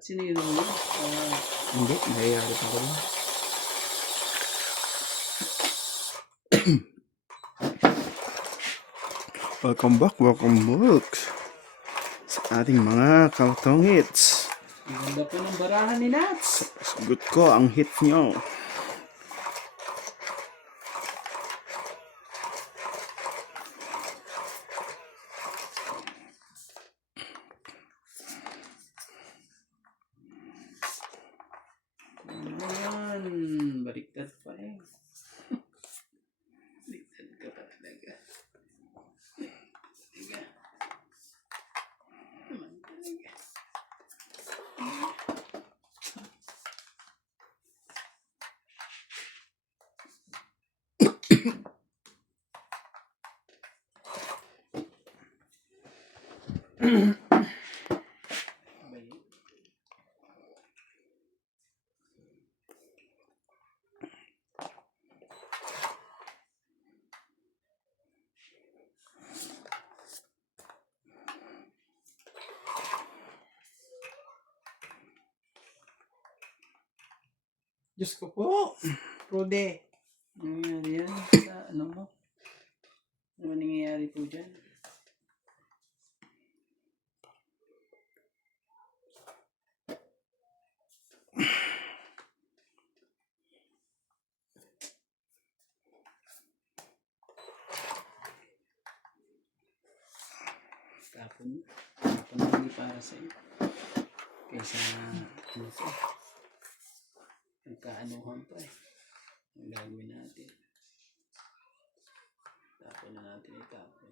Ba't sinira mo? Hindi, nahihari pa ko rin. Welcome back sa ating mga kautong hits. Ang ganda po ng barahan ni Nats. Sagot ko ang hit nyo. Ayan, baliktad pa eh. Baliktad ka pa talaga. Talaga. Naman talaga. Diyos ko po. Rude. Ano nangyari yan? Sa ano mo? Ano nangyayari po dyan? Tapon na hindi para sa'yo. Kaysa ano to. Nagkaanuhan pa eh. Ang gagawin natin. Tapon na natin itapon.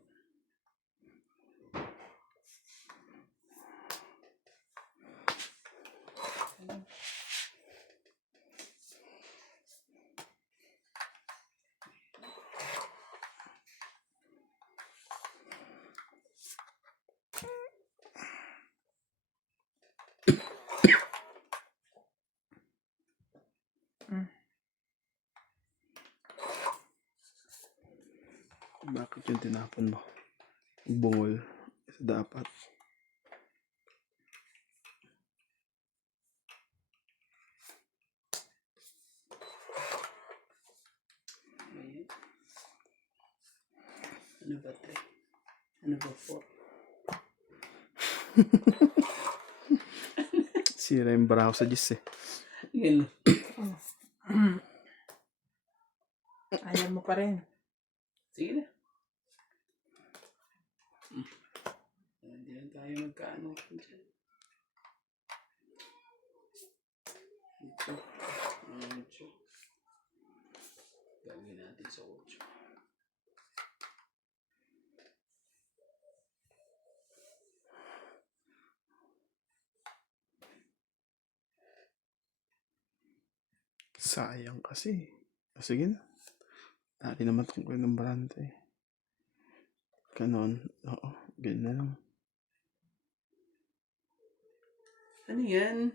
Bakit yung tinapon mo? Bungol. Dapat. Ayan. Ano ba 3? Ano ba 4? Sira yung bara ko sa Diyos eh. Yan. Ayaw mo pa rin. Sige na. Hindi lang tayo magkaano dyan. Ito. Ito. Gawin natin sa 8. Sayang kasi. Sige na. Ari naman tungkol ng barante. Ganon. Oo. Ganyan na lang. Ano yan?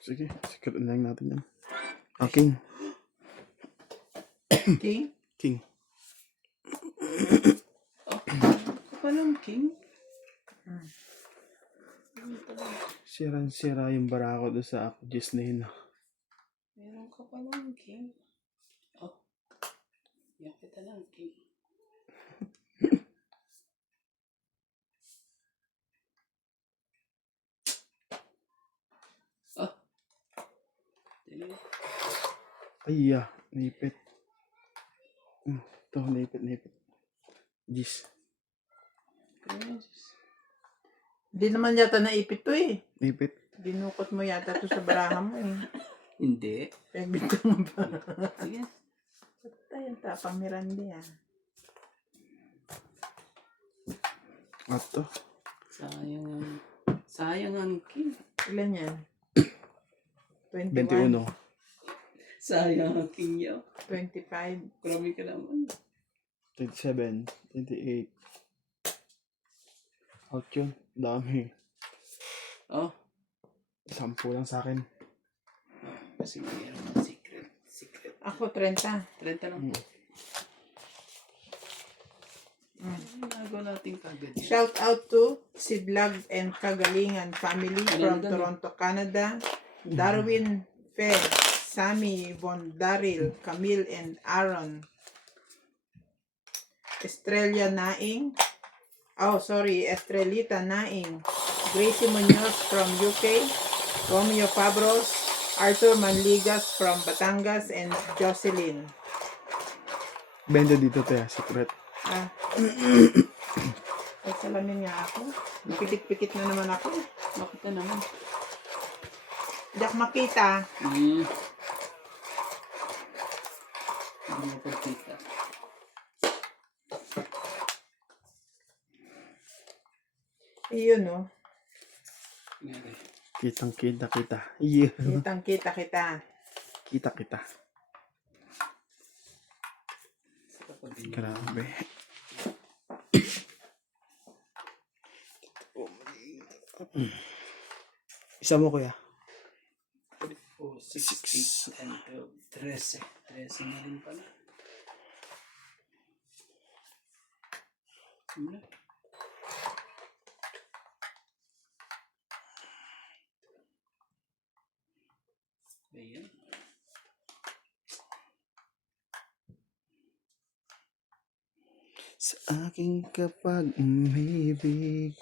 Sige. Secret na lang natin yan. King. King? King. Oh, palang king? Sirang-sira yung bara ko doon sa Diyos na yun. Meron ka palang king. Oh, yan kita ng king. Oh. Dili. Ay, naipit. Ito, naipit. Diyos. Hindi naman yata naipit to eh. Naipit. Dinukot mo yata to sa barahan mo eh. Hindi. Pagbito mo ba? Sige. Patay ang tapang Miranda ah. Ato. Sayang ang king. Ilan yan? 21. Sayang ang king niya. 25. Grabe ka naman. 27. 28. Out yun. Dami. Oh. 10 lang sa akin. Sige, secret. Ako 30. 30 lang. Ginagawa natin kagad. Shout out to Sidlag and Kagalingan family from Ganda. Toronto, Canada. Darwin Fed, Sammy, Von Daryl, Camille and Aaron. Estrella Naing. Estrelita Naing. Gracie Munoz from UK. Romeo Fabros. Arthur Manligas from Batangas and Jocelyn. Benda dito, te. Secret. Ay, salamin nga ako. Pikit-pikit na naman ako. Makita naman. Hindi ako makita. Hindi mo pagkita. Iyon, no? Ngayon. Kitang kita. Yeah. Kitang kita. Kita. Sa tabi niya. Grabe. Isa mo, kuya. 4, 6, 8, and 12. 13. 13 na rin pala. Wala. Ayan. Sa aking kapag umibig,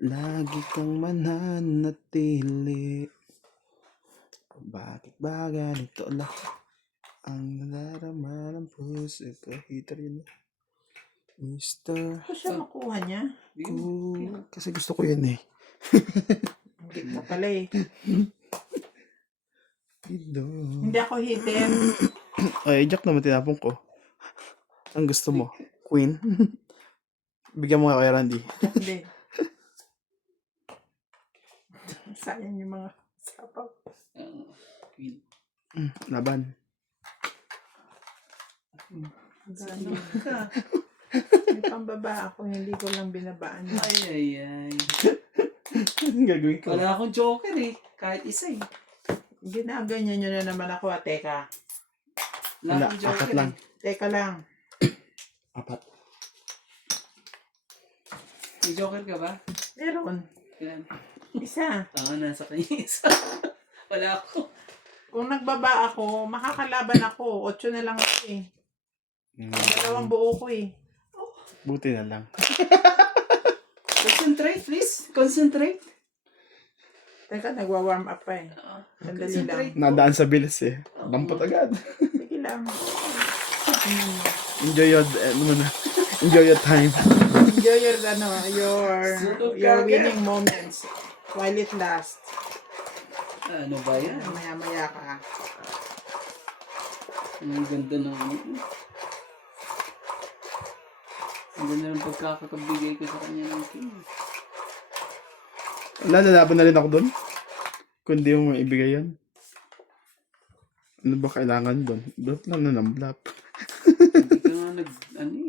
lagi kang mananatili. Bakit ba ganito lang ang nadarama ng puso ko? Heater yun. Mister Ako siya makuha niya. ko. Kasi gusto ko yun eh. Hindi mo pala eh. Ido. Hindi ako hidden. Ay, Jack naman tinapon ko. Ang gusto mo? Queen? Bigyan mo nga kay Randy. Hindi. Sayang yung mga sapaw. Queen. Laban. Gano ka. May pambaba ako, hindi ko lang binabaan. Ay. Anong gagawin ko? Wala akong joker eh. Kahit isa eh. Ginaganyan nyo na naman ako. Teka. Wala, Wala akong joker apat lang. Teka lang. 4. May joker ka ba? Meron. Kailan? Isa. Nasa kanya isa. Wala ako. Kung nagbaba ako, makakalaban ako. 8 na lang ako eh. Dalawang buo ko eh. Buti na lang. Concentrate, please. Concentrate. Teka, nagwa-warm up pa eh. Sandali lang. Nadaan sa bilis eh. Dampot agad. Sige lang. Enjoy your, enjoy your time. Enjoy your, Sunod your ka, winning moments while it lasts. Ano ba yan? Maya-maya ka. Ang ganda ng ang ganda ng pagkakabigay ko sa kanya ng king. Wala, lalaban na rin ako doon. Kung di mo maibigay yan. Ano ba kailangan doon? Blap lang na ng blap. Hindi ka nga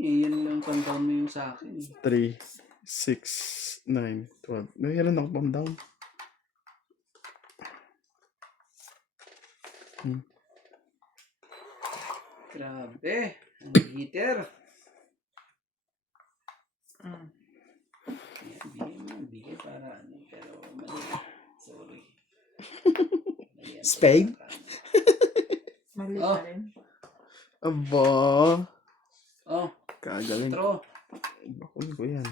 yan lang countdown mo yung sa akin. 3, 6, 9, 12. Mayroon ako pang down. Grabe. Ang heater. Ayan, bigay para ano, pero mali. Sorry. Ayan, Spade? Mali Oh. pa rin. Aba. Oh, Kagaling. throw. Bakul ko yan.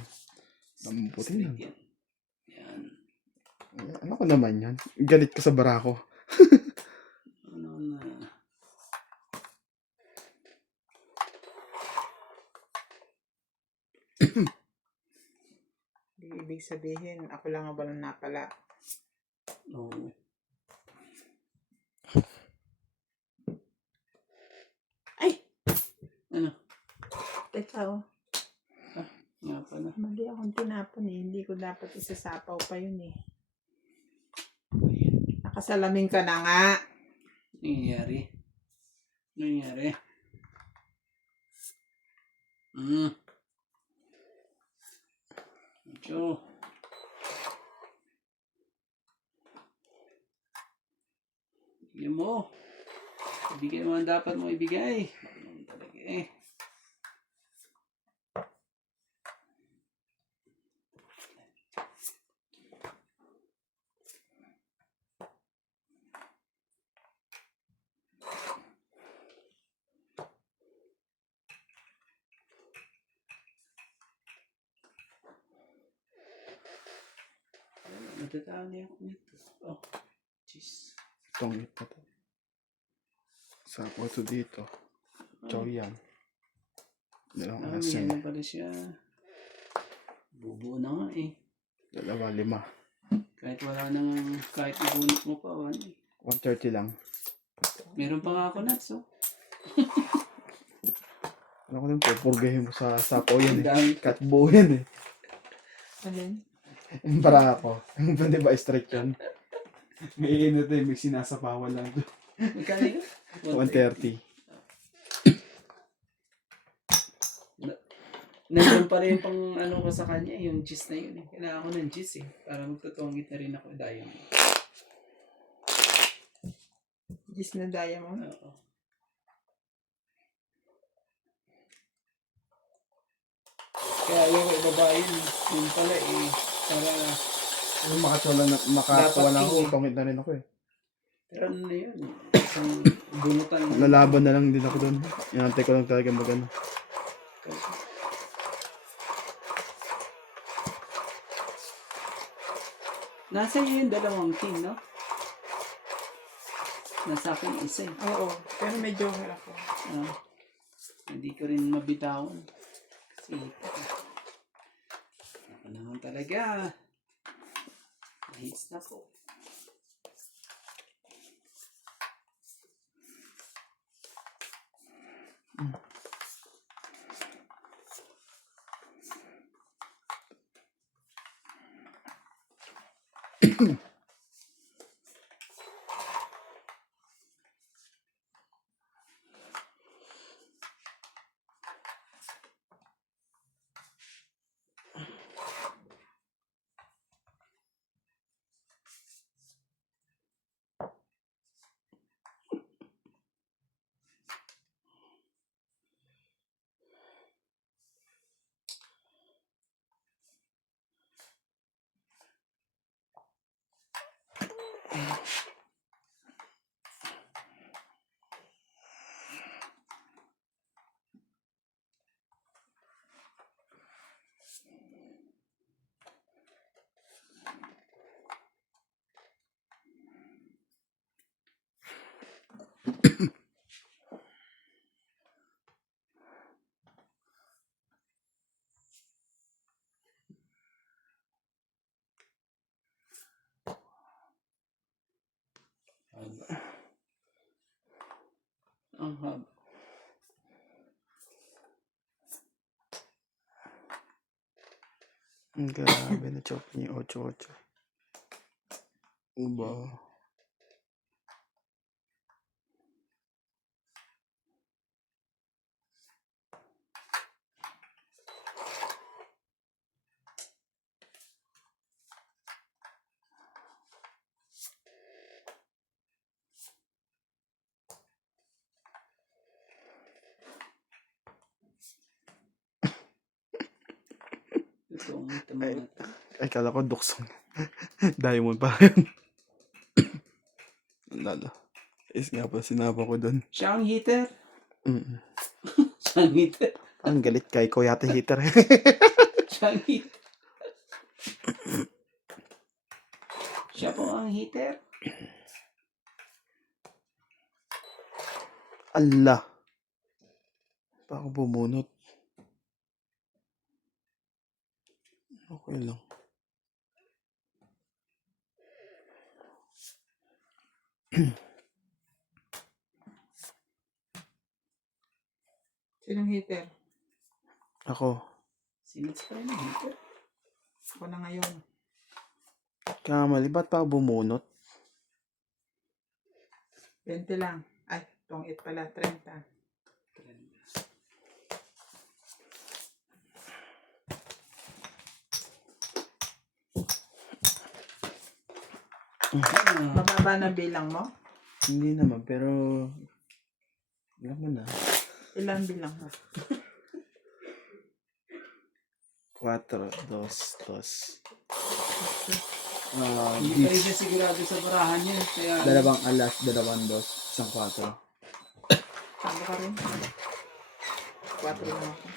Damputin yan. Yan. Yan. Ano ko naman yan? Galit ka sa barako. Ano na. Di ibig sabihin, ako lang ang walang napala. Oo. Ay! Ano? Teka oh. Nga pala. Mali akong tinapon eh. Hindi ko dapat isasapaw pa yun eh. Ayan. Nakasalamin ka na nga. Ano nangyayari? Ano nangyayari? Medyo. Bigyan mo. Ibigay mo ang dapat mo ibigay. Ano talaga eh. Natatali ako nito. Oh, jeez. Itong ito to. Sa po ito dito. Chow yan. Dalawang May asin. ano pala siya. Bubuo na nga eh. 2, 5. Kahit ibunot mo pa, 130 lang. Meron pa nga ako nuts, oh. Ano ko lang, pupurgahin mo sa sapo yan Ang dami. Kat buo yan Alin? Para ako. Pwede ba straight yan? May init may sinasapawan lang to. Magkano yun? 130. Nandun pa rin pang ano ko sa kanya, yung cheese na yun eh. Kailangan ko ng cheese eh. Para magtutunggit na rin ako diamond. Gis na diamond. Oo. Kaya yung ibaba yun. Yun pala eh. Para, Ano makatuwa na ako, Dapat pangit na rin ako eh. pero ano na yun? Isang bunutan na. Lalaban na lang din ako doon. Inantay ko lang talaga magano. Nasa iyo yung dalawang king, no? Nasa akin isa eh. Oo, pero medyo hirap ko. Hindi ko rin mabitawan. Kasi ako naman talaga. Hits na po. Ang haba. Ang grabe na chop niya 8-8. Uba. Itong tama na ito. Ay, kala ko duksong. Diamond pa rin. Lalo. Is nga pa, sinapa ko doon. Siya ang heater. Mm. Siya ang heater. Ang galit kay ko yata heater. Siya ang heater. Siya po ang heater. Allah. Pa ako bumunot. Okay lang. Sinong heater? Ako. Sinits pa rin ang heater. Ako na ngayon. Kamali, ba't pa ako bumunot? 20 lang. Ay, itong 8 pala, 30. Mababa na bilang mo? Hindi naman, pero... Alam mo na. Ilan bilang mo? 4, 2, 2. Hindi pa rin siya sigurado sa barahan niya. Kaya, Dalawang alas, 2, 1, 4. Saan ka rin? 4 lang ako.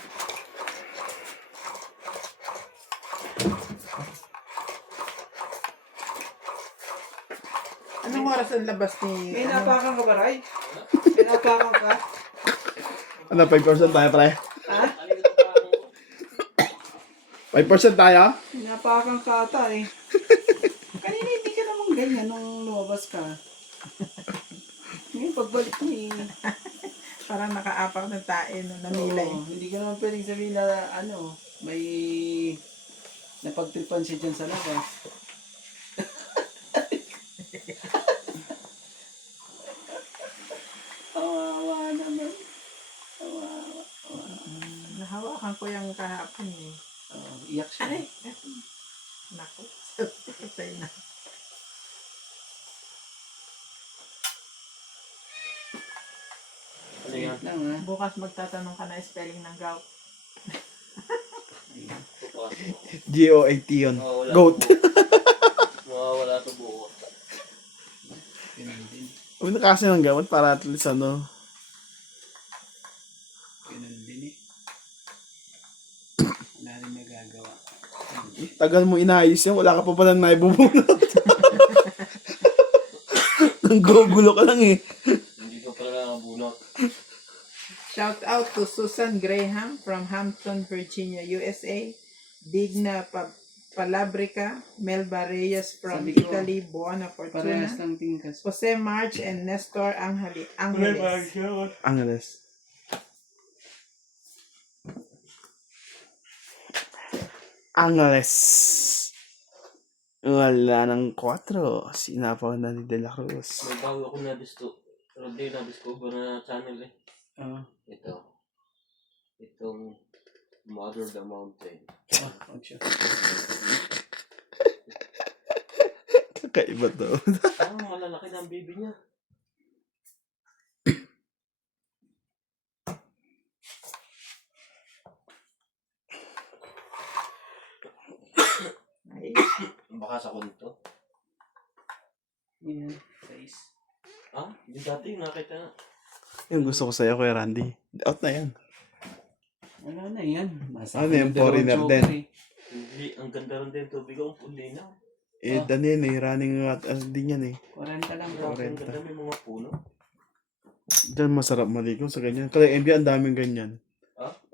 Anong oras ang labas ni... May napakan ka ba, Ray? May napakan ka? Ano, 5% tayo, pre? Ha? 5% tayo? May napakan ka ata eh. Kanina hindi ka naman ganyan nung lumabas ka. Ngayon pagbalik ni... Parang nakaapak na tae no, namilay. Oo, hindi ka naman pwedeng sabihin na ano, may napagtripan siya dyan sa labas. Kawawa naman. Kawawa. Nahawakan ko yung kahapon eh. Iyak siya. Aray! Naku. Patay na. Ano yan? Lang ha. Bukas magtatanong ka na spelling ng gout. Ayun. Pupukas mo. GOAT yun. Mawawala Goat. to buo. Mawawala to buo. Ganun din. Huwag na kasi ng gamot para at least ano. Ganun din eh. Wala rin nagagawa. Tagal mo inayos yan, wala ka pa palang naibubulot. Nanggugulo ka lang eh. Hindi ko pala nabunot. Shout out to Susan Graham from Hampton, Virginia, USA. Digna Palabrica, Melba Reyes from Sabi ko, Italy, Buona Fortuna. Parehas lang tingkas. Jose March and Nestor Angeles. Angeles. Angeles. Wala ng 4. Sinapaw na ni De La Cruz. May bago ako na-discover na channel eh. Ito. Itong Mother the Mountain. Ocho. Kakaiba to. Malalaki na ang baby niya. Ay, Baka sa kunto. Yan. Size. Di dati nakita na. Yung gusto ko sa'yo, Kuya Randy. Out na yan. Wala na yan. Ano yan, foreigner din? Hindi, ang ganda rin din tubig. Ang puli na. Eh, ano yan eh. Running din yan eh. 40 lang. Ang ganda, may mga puno. Diyan masarap maligo sa ganyan. Kala MJ, ang daming ganyan.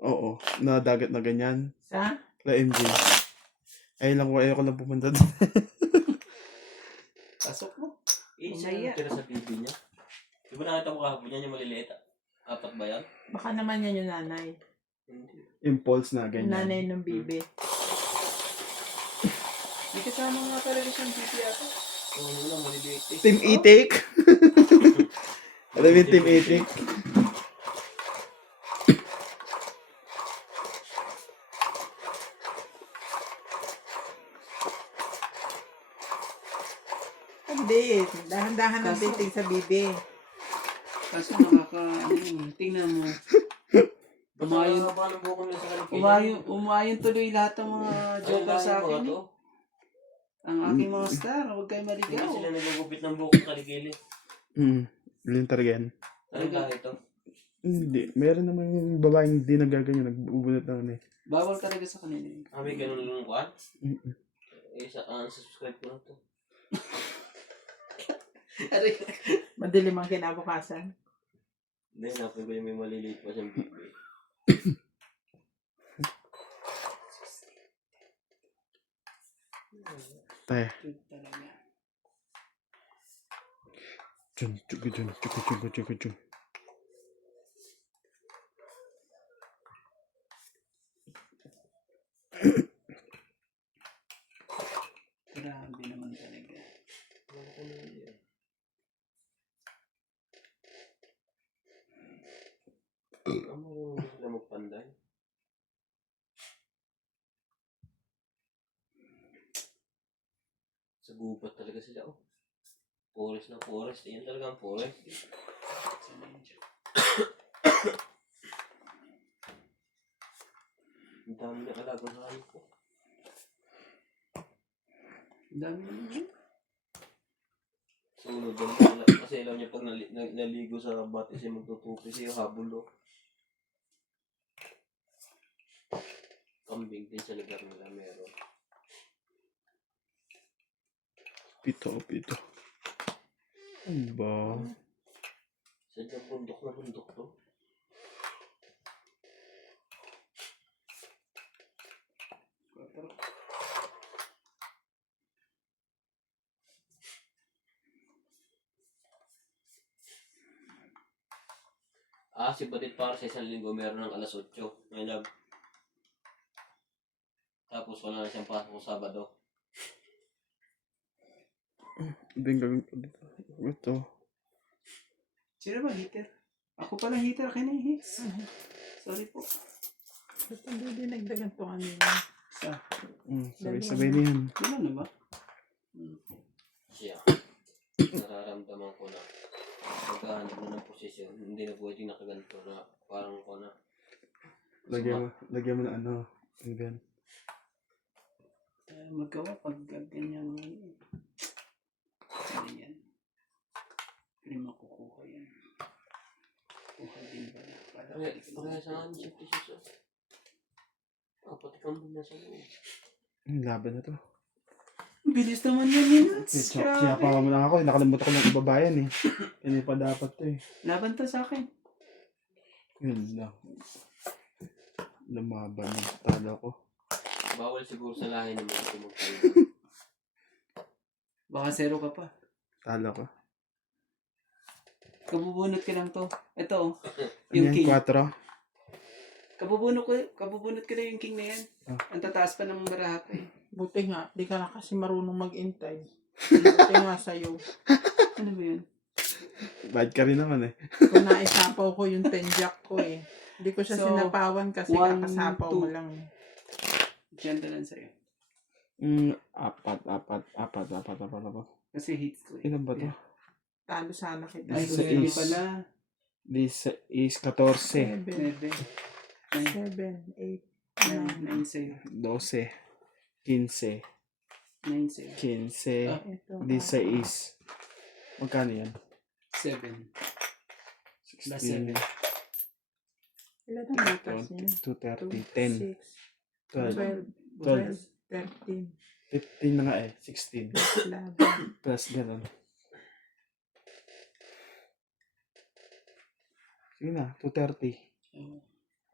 Oo. Na dagat na ganyan. sa? Kala MJ. Ayoko lang pumunta doon. Pasok mo. Isa Umaya. yung tira sa baby niya. Di ba nakita mo kahapon niya yung maliliit? 4 ba yan? Baka naman yan yung nanay. Hindi. Impulse na Yung nanay ganyan. ng bibi. May kasama nga talaga siyang pipi ata. Oo, wala, maliliit eh. Team Itik. Alam mo yung Team Itik? Hindi. Dahan-dahan ang dating sa bibi. Kaso tingnan mo. Umayon, Paano buko nila sa kalikay? umayon tuloy lahat ng mga joker sa akin. to? Ang aking mga star, huwag kayo Hindi maligaw. sila nagugupit ng buko sa kaligili. Yun talaga yan. Anong lahi to? Hindi. Meron namang babaeng hindi nagaganyan. Nagbubunot naman eh. Bawal talaga sa kanila. May ganun lang kuhan? Mm-mm. Subscribe ko na to. Madilim ang kinabukasan. Hindi, napin ko yung may maliliit pa siyang baby. Tayo. Cute talaga. Chun, chuku, chun, chuku, chuku, chuku, chun. Grabe naman talaga. Ano sila magpanday? Sa gubat talaga sila, oh. Forest na forest. Yan talaga ang forest. Ang dami na alaga sa hayop ko. Ang dami naman. Sunod doon. Kasi alam niya pag naligo sa batis siya magtutupi siya habol, oh. Kambing din sa lugar nila meron. Pito. Ano ba? Sadyang bundok na bundok to. Si Badit para sa isang linggo meron ng alas 8. May love. Tapos wala na siyang pasok sa Sabado. Hindi yung gagawin ko dito. Ito. Sino ba heater? Ako pala heater, akin na yung hits. Sorry po. Ba't hindi dinagdagan to kanina? Sa, Sabay-sabay na yan. ilan na ba? Siya. Nararamdaman ko na maghahanap na ng posisyon. Hindi na pwedeng nakaganto na parang ko na. Lagyan mo na ano. Ano yan? Magawa pag ganyan. Ano yan? Hindi makukuha yan. Kuha din ba na? Parang sa akin siya posisyon. Pati kang na sa loob. Laban na to. Bilis naman yan, Nats. Siya pa mo lang ako. Nakalimutan ko ng ibabayan eh. Hindi pa dapat to eh. Laban to sa akin. Yun lang. Lumaban na. Talo ko. Bawal siguro sa lahi ng mga tumagtalo. Baka 0 ka pa. Talo ko. Kabubunot ka lang to. Ito oh. Ano Yung yan? king. 4? Kabubunot ka na yung king na yan. Ang tataas pa ng baraha pa eh. Buti nga, di ka na kasi marunong mag-intay. Buti nga sa'yo. Ano ba yun? Bad ka rin naman eh. Kung naisapaw ko yung 10 jack ko eh. Hindi ko siya So, sinapawan kasi 1, kakasapaw 2. mo lang eh. Ganda lang sa'yo. 4. Kasi hits ko eh. Ilan ba to? Talo sana kita. Ay, Isa hindi is- pala. This is 14. 7, 9. 7, 8, 9 sa'yo. 12. 15. 9 sa'yo. 15. Ah. 9. Ito. This is magkano yan? 7. Plus 16. 7. Ilan ang butas niya? 2, 30, 10, 12, 12, 13, 15 na nga eh. 16. 11. Plus ganun. Sige na, 230.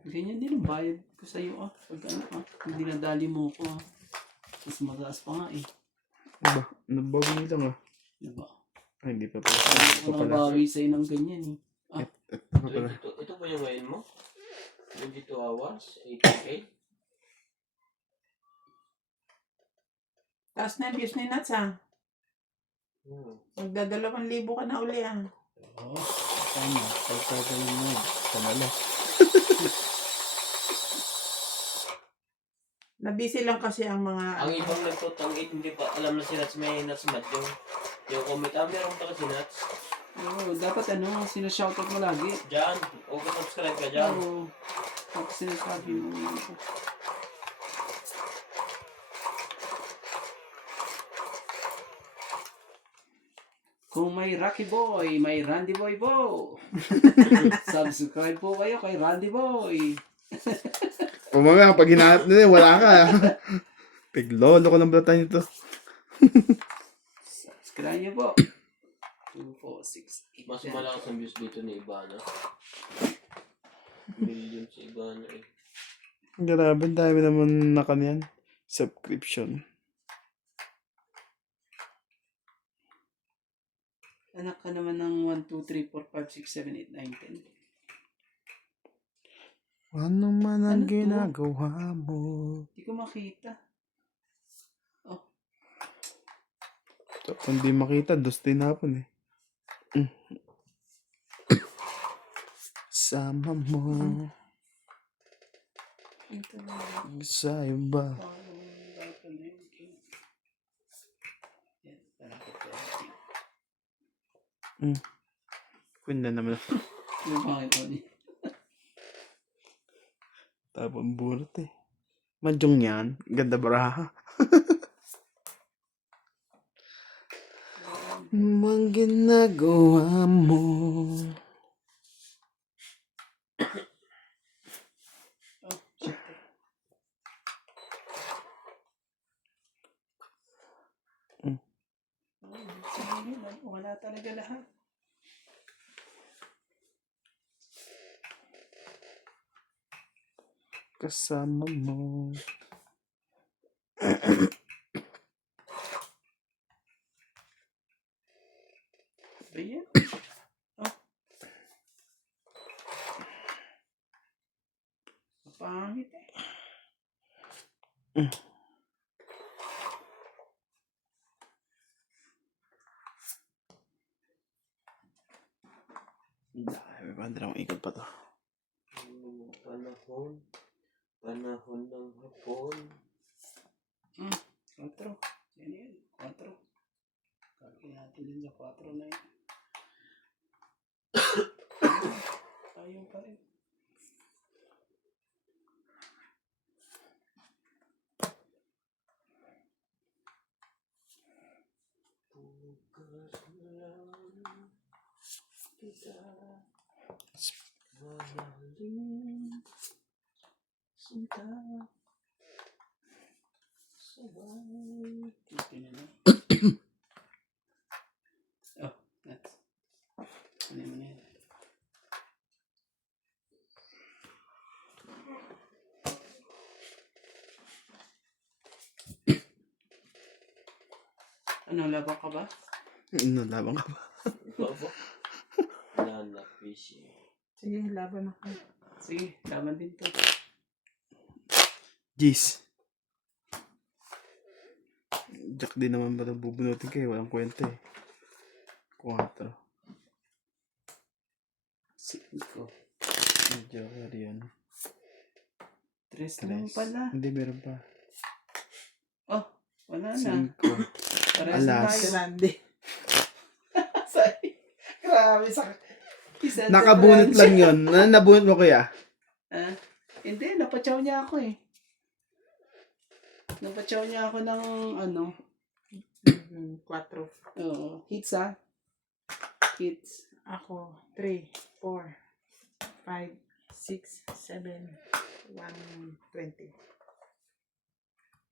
Ganyan din ang bayad ko sa'yo ah. Pag ano ah. Hindi nadali mo ko ah. Mas mataas pa nga eh. Ano ba? Nabawi lang ah. Diba? Ay, hindi pa pala. Ito Walang pala. bawi sa'yo ng ganyan eh. Ito pa pala. Ito ba yung ngayon mo? 22 hours? 18K? Taas na views ni Nats ah. Magda2,000 ka na uli ah. Oo. Tama. Pagkagaling mo. Kamala. Nabisi lang kasi ang mga... Ang ibang nagtutangit, hindi pa alam na si Nats may Nats Mat yung comment. Meron pala si Nats. Oo, dapat ano, sinashoutout mo lagi. Diyan, okay, subscribe ka dyan. Oo. Tapos sinasabi mo yun. Kung may Rocky Boy, may Randy Boy Bo. Subscribe po kayo kay Randy Boy. O mamaya, pag hinahanap nila, wala ka. Piglolo ko ng blatan nito. Subscribe niyo po. 2, 4, 6, 8, Mas malakas ang views dito ni Ibana. Million si Ibana eh. Grabe, dami naman na kanyan. Subscription. Anak ka naman ng 1, 2, 3, 4, 5, 6, 7, 8, 9, 10. Ano man ang Ano to? ginagawa mo? Hindi ko makita. So, kung di makita, Dustin hapon eh. Sama mo sa iba. Kunda naman. Yung bakit mo niya. Tapang burot eh. Madyong yan. Ganda baraha. Mang ginagawa mo. Oh, shit. Sige, wala talaga lahat. Kasama mo. Ayan. Oh. Pangit eh. May bandang ikot pa to. Panahon ng hapon. 4. Yan yan. 4. Kagaya natin din sa 4 na yun. Ayaw pa rin. Bukas na lang kita mahalin. Sinta sabay. Ito na lang. Oh, that's. Ano mo na yan? Ano, laban ka ba? Nalaban ka ba? Baba. Nana Fishy. Sige, laban ako. Sige, laban din to. Jeez. Jack din naman ba ito bubunutin kayo? Walang kwenta eh. 4. 5. Medyo kaya yan. 3 naman pala. Hindi, meron pa. Oh, wala na. 5. Parehas na Alas. Si tayo. Randy. Sorry. Grabe sa... Isa na Nakabunot lang yun. Nabunot mo kuya? Ah, hindi, napatsaw niya ako eh. Napatsaw niya ako ng ano. 4. Oo, hits ah. Hits. Ako, 3, 4, 5, 6, 7, 120.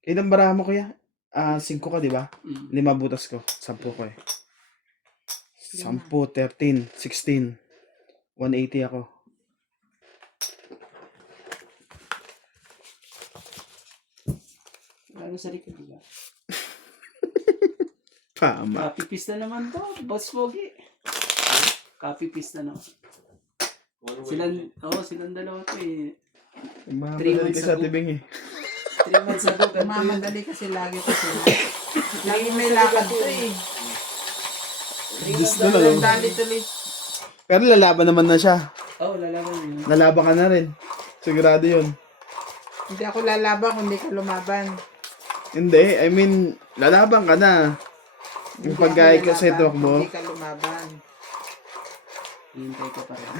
Ilang baraha mo kuya? 5 ka, di ba? 5 Mm. butas ko. 10 ko eh. 10, 13, 16. 180 ako. Ano sa likod diba? Tama. Copy paste na naman to, Boss Pogi. Copy paste na naman. Silang dalawa to eh. Mamadali ka sa ago. tibing eh. 3 months ago, ganito yun. Mamadali kasi lagi ko sila. Lagi may lakad to eh. Diyos na lang. Dali tuloy. Pero lalaban naman na siya. Oh, lalaban yun. Lalaban ka na rin. Sigurado yun. Hindi ako lalaban kung hindi ka lumaban. Hindi, I mean, lalaban ka na. Yung Hindi pagkaya ako ka sa lalaban talk kung mo, Hindi ka lumaban. Hintay ko pa rin.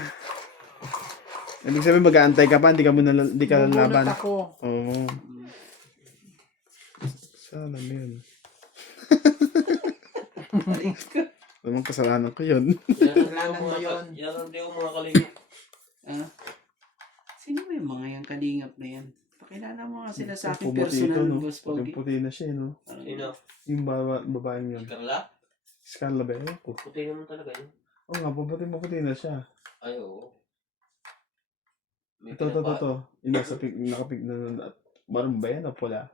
ibig sabihin mag-aantay ka pa, hindi ka Bubunot lalaban. ako. Oo. Mm. Sana mo yun. Aray ko. Naman kasalanan ko yun. Kasalanan mo yun. Yan din ang mga kalingap. Ah? Sino ba yung mga yung kalingap na yan? Pakilala mo nga sila sa akin Puputi ito, personal, no? Boss Pogi. Yung puti na siya, no? Sino? Yung babaeng yun. Carla? Scarla ba yun? Oo Puti naman talaga yun. nga, puputi na siya. Ay, oo. May Ito. pinapa- Yung nasa nakapig na, marang ba yan o pula?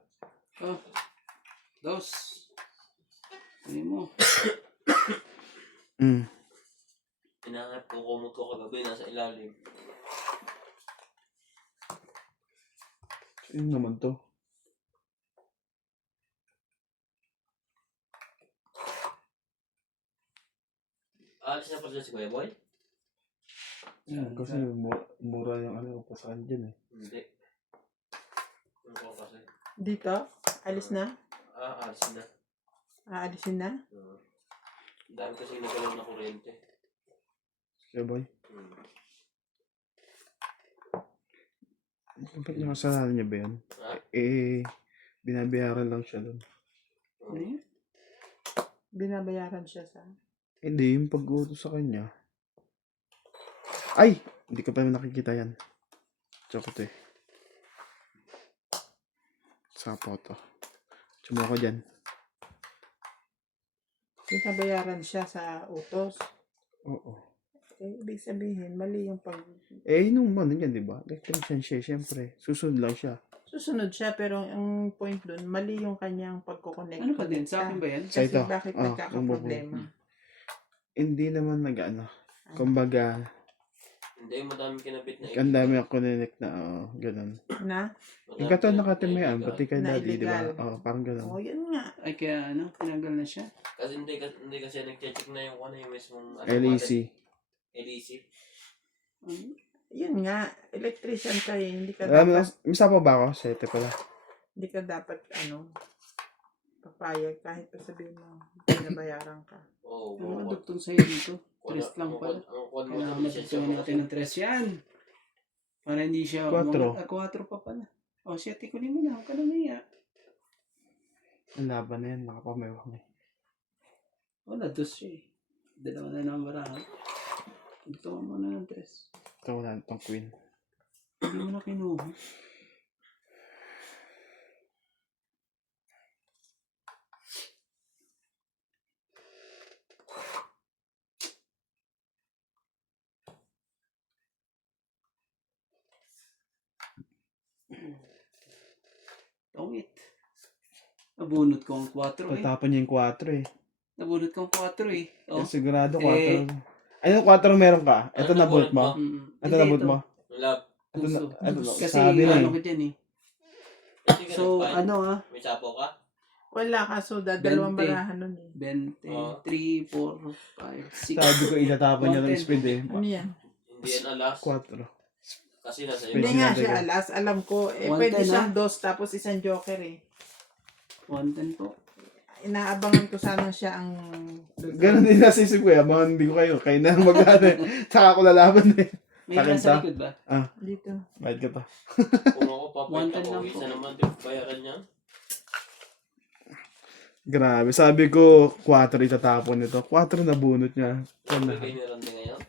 Oh. Dos. Ano mo? Hinangap ko kumot ko kagabi, nasa ilalim. Yun naman to. Alis na pala si Kuya Boy? Kasi mura yung ano, pasahan dyan eh. Hindi. Ano ko kasi? Dito? Alis na? Alis na. Aalisin na? Ang dami kasi nagkaroon na kuryente. Kaya boy, Hmm. ba't yung kasalanan niya ba yan? Ha? Binabayaran lang siya doon. Ano yun? Binabayaran siya sa... Hindi, yung pag-utos sa kanya. Ay! Hindi ko pa naman nakikita yan. Tsaka to eh. Sa photo. Tsuma ko dyan. Binabayaran siya sa utos. Oo. Ibig sabihin, mali yung pag... Nung ano yan, di ba? Electrician siya, syempre. Susunod lang siya. Susunod siya, pero ang point doon, mali yung kanyang pagkoconnect. Ano ba din? Sa akin ba yan? Sa Kasi ito. bakit nagkakaproblema? Hindi naman kumbaga, Hindi, madami kinabit na ang dami ako connect na, ganun. Na? Yung katulad na katimayan, illegal. pati kay Na daddy, di ba? illegal. Parang ganun. Oo, yun nga. Ay, kaya tinanggal na siya. Kasi hindi kasi nag-check na yung ano yung mismong LEC. LEC. Yun nga, electrician ka eh. Hindi ka Alam mo, dapat, misa pa ba ako? 7 pala. hindi ka dapat, papayag kahit pa sabihin mo, pinabayaran ka. Oo. Ano ang dugtong sa'yo dito? Tres lang Ang pala. kwan mo Kailangan na lisensya madugtungan mo natin ng tres yan. Para hindi siya... 4. 4 pa pala. O, siya, tikunin mo na. Huwag ka na maya. Ang laban na yan, nakapamewang eh. Wala, dos siya eh. Dalawa na ng barahan. Dugtungan mo na ng tres. Ito wala itong queen. Hindi mo na kinuha. Tongit. Nabunot ko ang 4 eh. Tatapon niya yung 4 eh. Nabunot ko ang 4 eh. Oh. Sigurado 4. Eh. Ano 4 meron ka? Ito Ano nabot mo? Ito nabot mo? Lab. Puso. Ito, Kasi sabi na ano eh. ko dyan eh. Kasi ka So, nagpain. May sapo ka? Wala ka, so dalawang 20. barahan nun eh. 20, Oo. 3, 4, 5, 6. Sabi ko itatapon niya ng 110. speed eh. Ano yan? Hindi yan alas. 4. Kasi nasa Pwede Hindi iyo. nga natin siya yun. alas. Alam ko, 110 pwede siyang na. dos tapos isang joker eh. 110 po. Inaabangan ko sana siya ang... Ganon din nasisip ko eh. Abangan hindi ko kayo. Kayo na mag-ano eh. Saka ako lalaban eh. May Takin nasa ta. likod ba? Dito. Bayad ka to. Kung ako papayag 110 lang ako, po. isa naman din bayaran niya. Grabe. Sabi ko 4 itatapon nito. 4 na bunot niya. Bigay ni Randy ngayon.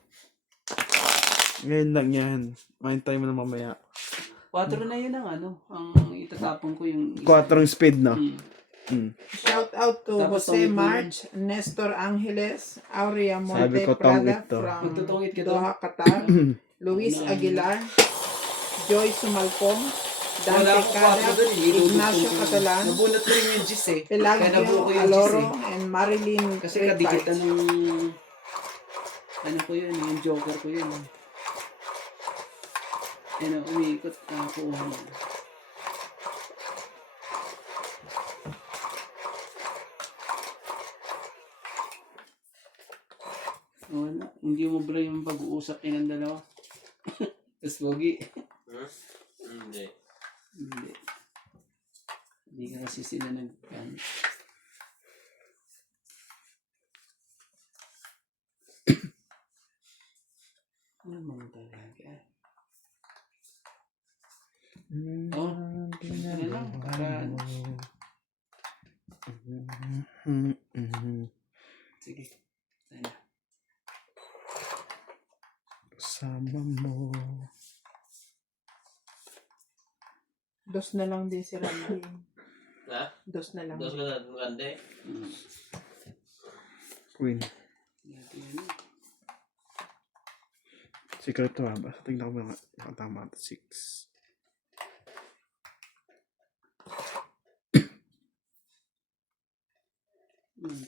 Ngayon lang yan. Mahintay mo na mamaya. 4 na yun ang itatapon ko yung 4 speed no? Shout out to Tapos Jose tongit mo March, Nestor Angeles, Aurea Sabi Monte ko, Prada tongit to. from Magtutungit ka to? Doha, Qatar, Luis Ano? Aguilar, Joy Sumalcom, Wala Dante akong 4 Cara, doon eh. Ignacio Catalan, Nabunot ko rin yung gis eh. Kaya Pelagio nabuo ko yung Aloro, gis eh. and Marilyn Kasi Tripart. kadikitan ng... Ano ko yun, yung joker ko yun. Umiikot na kuha mo. Wala. Hindi mo bro yung pag-uusap niya ng dalawa. Tapos pogi. Hindi. Hindi. Hindi ka kasi sila nag... Ano mo talaga? Oh, ano lang, para... Sige. Sana. Sama mo. Dos na lang din si Randy. Ha? Dos na lang. Dos ka na, Randy. Queen. Yan. Secret to ha. Basta tingnan ko mga tama. 6.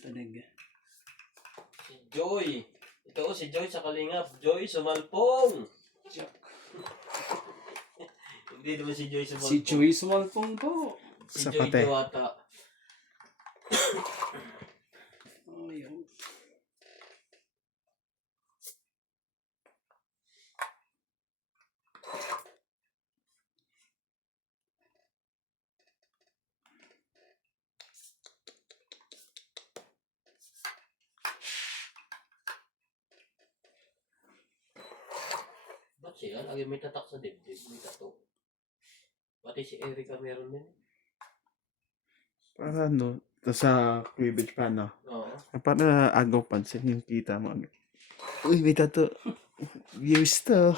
Talaga. Si Joy. Ito si Joy sa Kalingap. Joy Sumalpong. Hindi naman si Joy Sumalpong. Si Joy Sumalpong po. Si Sa Joy pate. Diwata. Oh, yun. Ba't siya? Lagi may tatak sa dibdib. May tato. Pati si Erica meron din. Para ano, sa cleavage pa no. Oo. Para agaw pansin yung kita mo. Uy, may tato. Views to.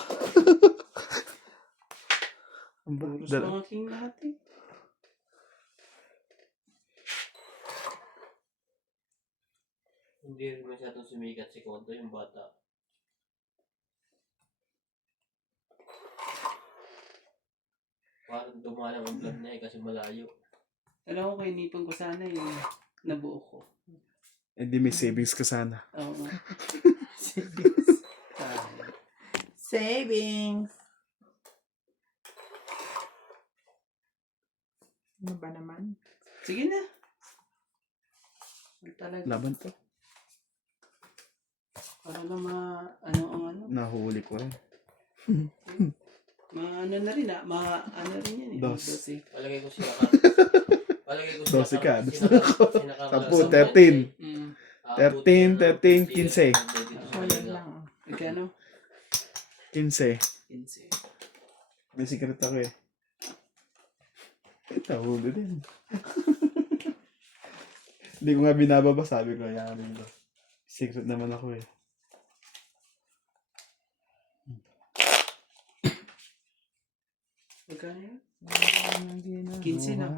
Ang ba? Puros mga king lahat eh. Hindi rin masyadong sumikat si Konto, yung bata. Parang dumalang ang vlog niya kasi malayo. Alam ko kay nipon ko sana yung nabuo ko. Eh di may savings ka sana. Oo. Savings. Ano ba naman? Sige na. Talaga. Laban to. Para na ano ang ano. Nahuli ko rin. Ano na rin ano rin yan eh. Dos. Palagay ko sila ka. Palagay ko sila 12 ka. Sampu, 13. 13, 15. So, yan lang. Magkano? 15. 15. May secret ako eh. Nahuli din. Hindi ko nga binababa. Sabi ko, yan rin ba. Secret naman ako eh. Magkano yun? 15 na.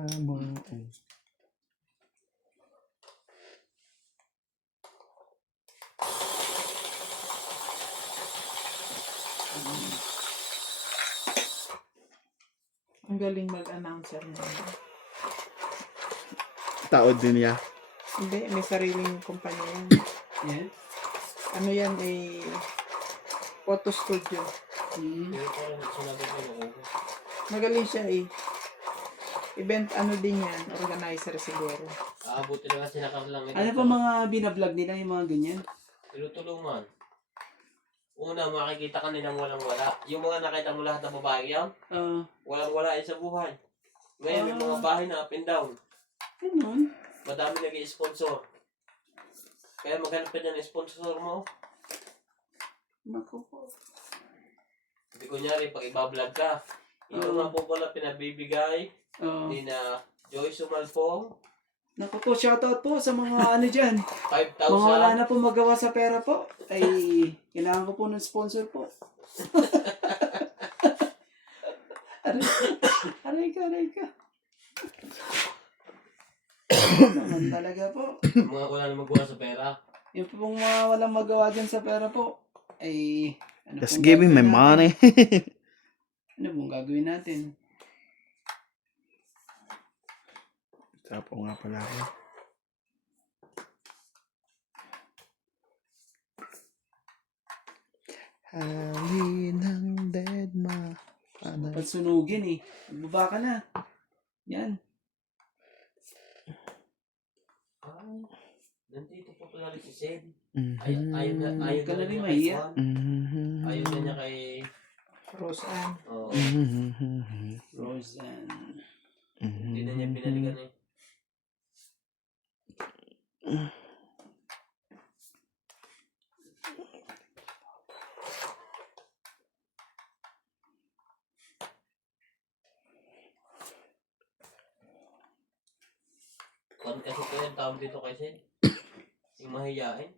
Ang galing mag-announcer mo. Taod din niya. Hindi, may sariling kumpanya yan. Yan. Ano yan, photo studio. Pero parang sinabi ko na ako. Magaling siya eh. Event ano din yan, organizer siguro. Buti na kasi nakalang. Ano pa mga binablog nila yung mga ganyan? Tinutulungan. Una, makikita ka nilang walang-wala. Yung mga nakita mo lahat ng babae yan, walang-wala sa buhay. Ngayon, may mga bahay na up and down. Ganun. Madami nag-i-sponsor. Kaya maghanap ka dyan ng sponsor mo. Naku po. Hindi kunyari, pag ibablog ka, yung mga po pala pinabibigay, ni na Joyce Sumalfong, Naku po, shoutout po sa mga ano dyan. 5,000. Mga wala na po magawa sa pera po. Ay, kailangan ko po ng sponsor po. Aray ka. Naman talaga po. Mga wala na magawa sa pera. Yung pong mga walang magawa dyan sa pera po. Ay, ano Just pong give me my gagawin money. natin? Ano pong gagawin natin? Sapo nga pala ako. Hali ng dead ma. Dapat sunugin eh. Magbaba ka na. Yan. Nandito po pala rin si Sed. Mhm. Ayaw Ka na rin niya mahiya. kay Juan. Mhm. Ayaw na niya kay... Roseanne. Oo. Mhm. Roseanne. Hindi na niya pinaligan eh. Kung kasi ko yung tawag dito kay Sed. Yung mahiyain.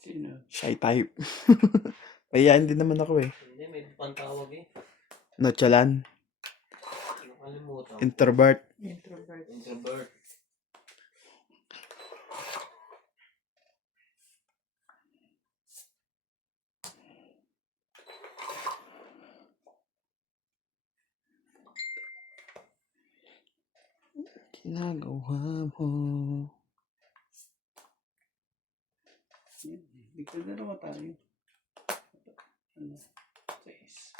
Sino? Shy type. Payain din naman ako eh. Hindi, may pantawag eh. Nonchalant. Nakalimutan. Introvert. Introvert. Introvert. Ginagawa mo. Dito na naman tayo. Ano? 6.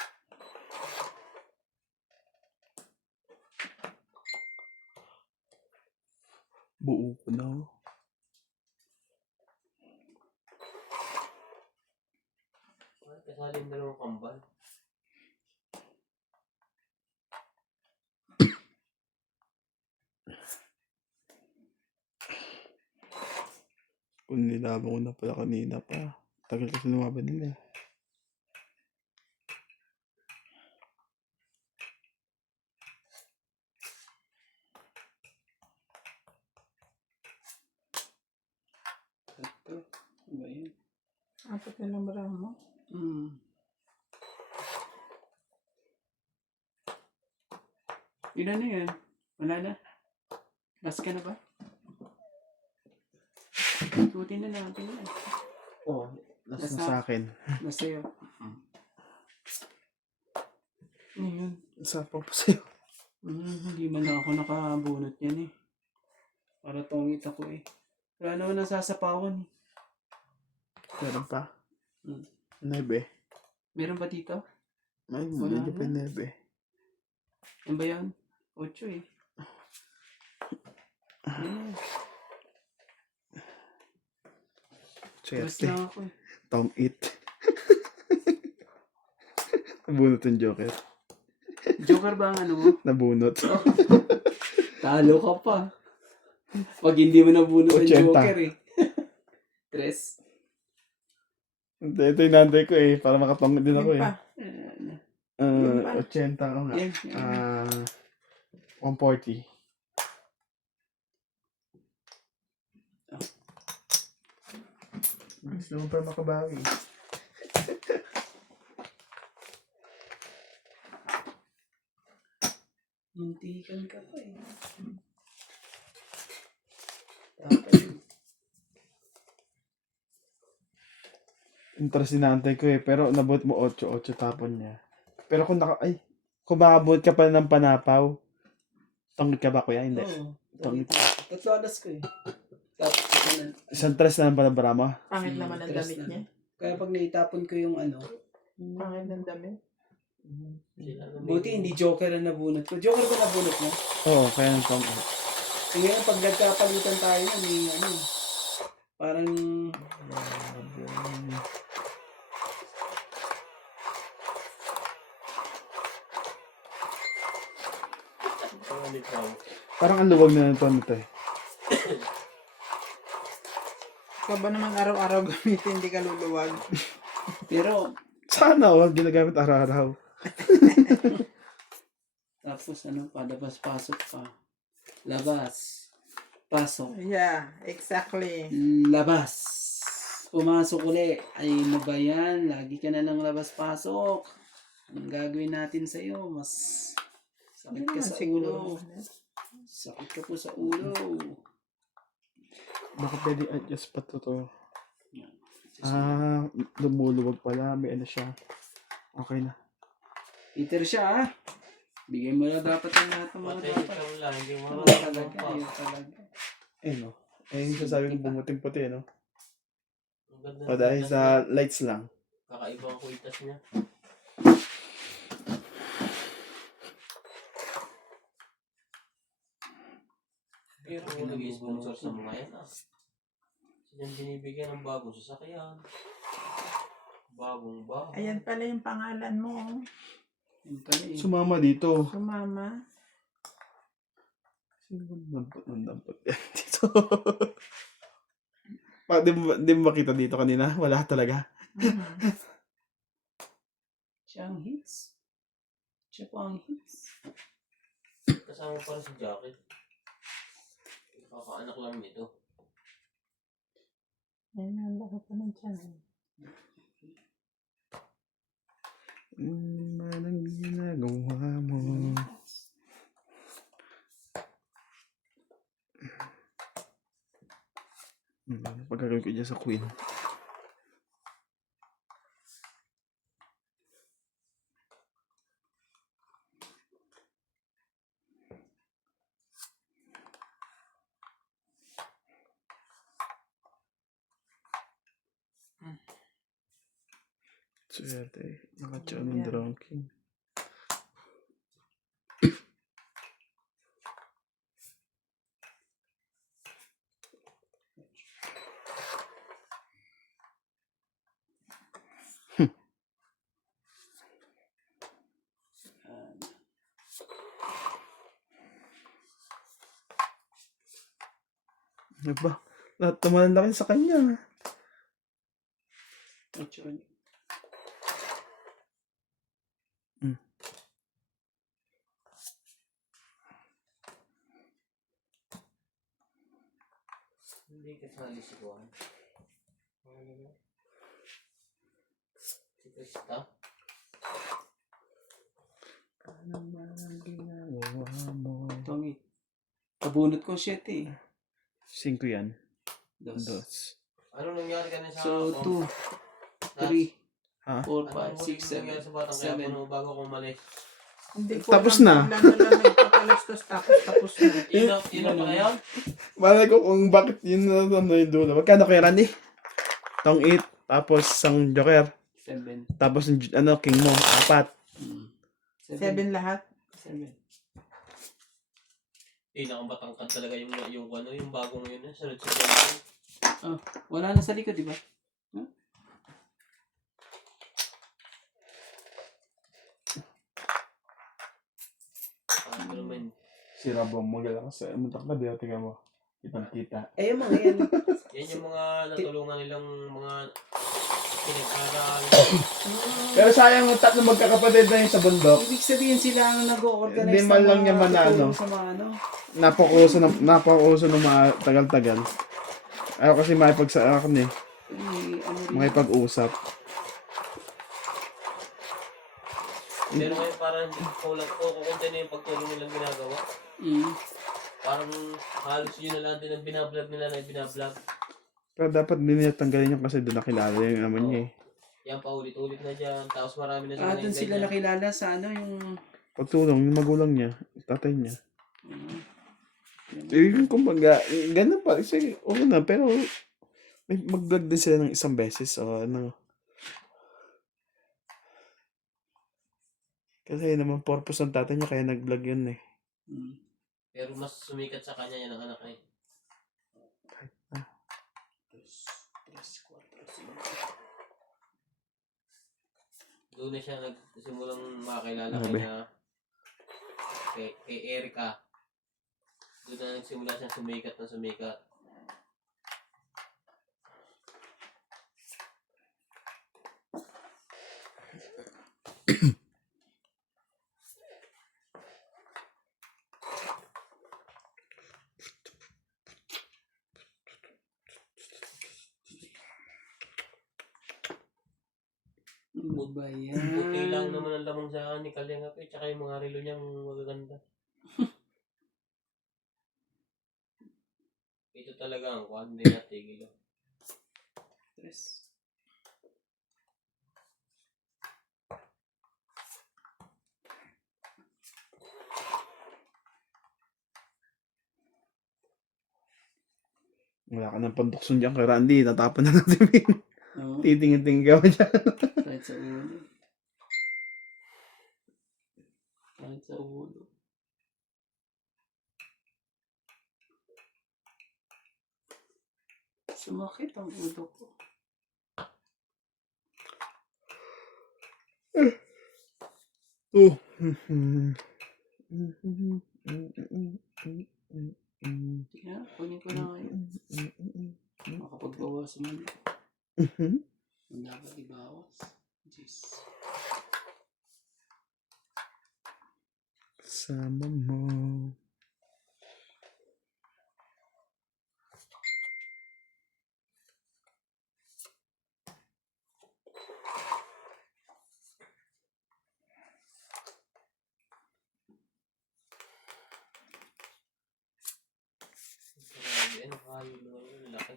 Buo ko na. Kasali yung dalawang kambal. Kung nilaban ko na pala kanina pa. Tagal kasi lumaban nila. Ito. Ano ba yun? Apat na number mo? Ilan na yan? Wala na? Last ka na ba? Ikutin na natin yan. Oh, nasa Nasa- sa akin. Nasa'yo. Ano yun? Sapaw pa sa'yo. Hindi man ako nakabunot yan eh. Para tongit ako eh. Wala naman nasasapawan eh. Meron pa. Hmm. 9. Meron ba dito? Ay, Wala medyo na. pa 9. Ano ba yan? 8 eh. Yan. Stress Swerte. lang ako eh. Tong it. Nabunot yung Joker. Joker ba ang ano mo? Nabunot. Talo ka pa. Pag hindi mo nabunot ang 80. Joker eh. Tres. Ito yung nanday ko eh. Para makatong din ako Yun eh. pa. Yun pa. 80 ako nga. Yan. 140. Gusto mo pa makabawi. Muntikan ka pa eh. Tapos, Interest sinantay ko eh. Pero nabot mo 8 tapon niya. Pero kung kung makabot ka pa ng panapaw, tongit ka ba kuya? Hindi. oo. Tongit. Tatlo alas ko eh. Tapos, ito na. Isang tres na lang pala mo. Pangit naman ang Tres damit na. niya. Kaya pag naitapon ko yung ano, Pangit ng damit. Sila na may- buti hindi Joker ang nabunot ko. Joker ba nabunot mo? Oo, kaya nang tongit. Eh ngayon pag nagkapalitan tayo na may ano, parang Ang ulit lang. Parang ang luwag na nito nito eh. Ikaw ba naman araw-araw gamitin, hindi ka luluwag? pero Sana wag ginagamit araw-araw. tapos ano pa, labas pasok pa. Labas. Pasok. Yeah, exactly. Labas. Pumasok uli. Ay, ano ba yan? Lagi ka na lang labas-pasok. Anong gagawin natin sa'yo? Mas sakit ka sa ulo. Sakit ka po sa ulo. Baka pwede adjust pa to. Yan. Lumuluwag pala. May ano siya. Okay na. Peter siya ah. Bigay mo na dapat ang lahat ng mga Patay dapat. ka wala, hindi mo Oo, alam talaga. pa. Yun talaga. Eh no. Eh yung sasabi ko bumuting puti no. Ang ganda O ng dahil itas sa niya. lights lang. Kakaibang kuitas niya. Pero kung nag-sponsor sa mga yan Silang binibigyan ng bagong sasakyan. Bagong bahay. Ayan pala yung pangalan mo. Oh. Yun pala eh. Sumama dito. Sumama. Sino ba dampot yan dito? Di mo makita dito kanina? Wala talaga. Mhm. Siya ang hits. Siya po ang hits. Kasama pa rin si Jacket. Kakaanak lang nito. Ayun, ang laki pa ng tiyan. Anong ginagawa mo? Ano pa gagawin ko dyan sa queen? Swerte. Nakatsa ng Ayan. Drone King. Ano ba? Lahat naman ang laki sa kanya. Ocho. Hindi kasali si Juan. Ano ba? Si Krista? Ano ba ang ginagawa mo? Tongit. Kabunot ko 7 eh. 5 yan. Dos. Dos. Ano nangyari kanina sa So, ako? 2, 3, Ha? 4, Ano 5, 6, nangyari sa batang kaya 7. bago akong umalis? Hindi ko Tapos alam na. kailan na lang nagpapalastos tapos na. Yun na pala yun? Malay ko kung bakit yun na yung dulo. Magkano kay Randy? Tong 8. Tapos ang Joker. 7. Tapos yung, king mo. 4. 7 lahat. 7. Pinakamatangkad talaga yung bagong yun. Sunod-sunod. Oh, wala na sa likod, di ba? Huh? Ano naman? Si Rabo mo lang sa mutak ka dito. Tingnan mo. Kitang-kita. Eh, yung mga yan. Yan yung mga natulungan nilang mga pinag-aral. Pero sayang yung tatlo magkakapatid na yun sa bundok. Ibig sabihin sila ang nag-o-organize Hindi man lang niya manalo. tutulong sa mga ano. Napakuso ng mga tagal-tagal. Ayaw kasi makipagsa akin eh. Ano rin. Makipag-usap. Pero ngayon parang kulang ko kukunti na yung pagtulong nilang ginagawa. Mm. Parang halos yun na lang din ang binablog nila na binablog. Pero dapat din niya tanggalin yung kasi doon nakilala yung naman niya eh. Yan paulit-ulit na dyan. Tapos marami na sila Doon sila ganyan. nakilala sa ano yung... Pagtulong, yung magulang niya, tatay niya. Mm. Yung kumbaga, ganun pa. Sige, oo na, pero may mag-vlog din sila ng isang beses o ano. Kasi naman purpose ng tatay niya kaya nag-vlog yun eh. Mm. Pero mas sumikat sa kanya yan ang anak eh. 2, 3, 4, 5. Doon na siya nagsimulang makakilala Grabe. kay Erica. Doon na nagsimula siya sumikat na sumikat. Ano ba yan? Puti lang naman ang lamang sa akin ni Kalinga ko. Tsaka yung mga relo niyang magaganda. Ito talaga ang kwan. Hindi natigil. 3. Wala ka ng pandukson dyan kay Randy, natapon na natin yun. Oo. Titingin-tingin ka mo dyan. Kahit sa ulo. Kahit sa ulo. Sumakit ang ulo ko. Oh. Kaya, kunin ko na ngayon. Makapagbawas man. Ang dapat ibawas. Jeez. Sama mo. Grabe, ano kayo naman laki.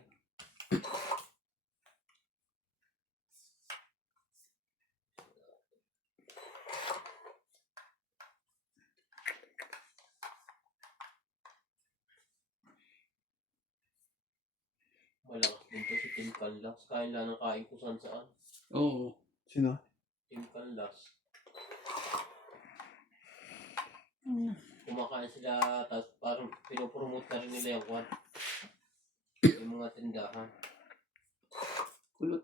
Malakas din to si Tim Canlas. Kain lang ng kain ko saan. Oo. Sino? Tim Canlas. Kumakain sila, tapos parang pinopromote na rin nila yung kwan. Yung mga tindahan. Kulot.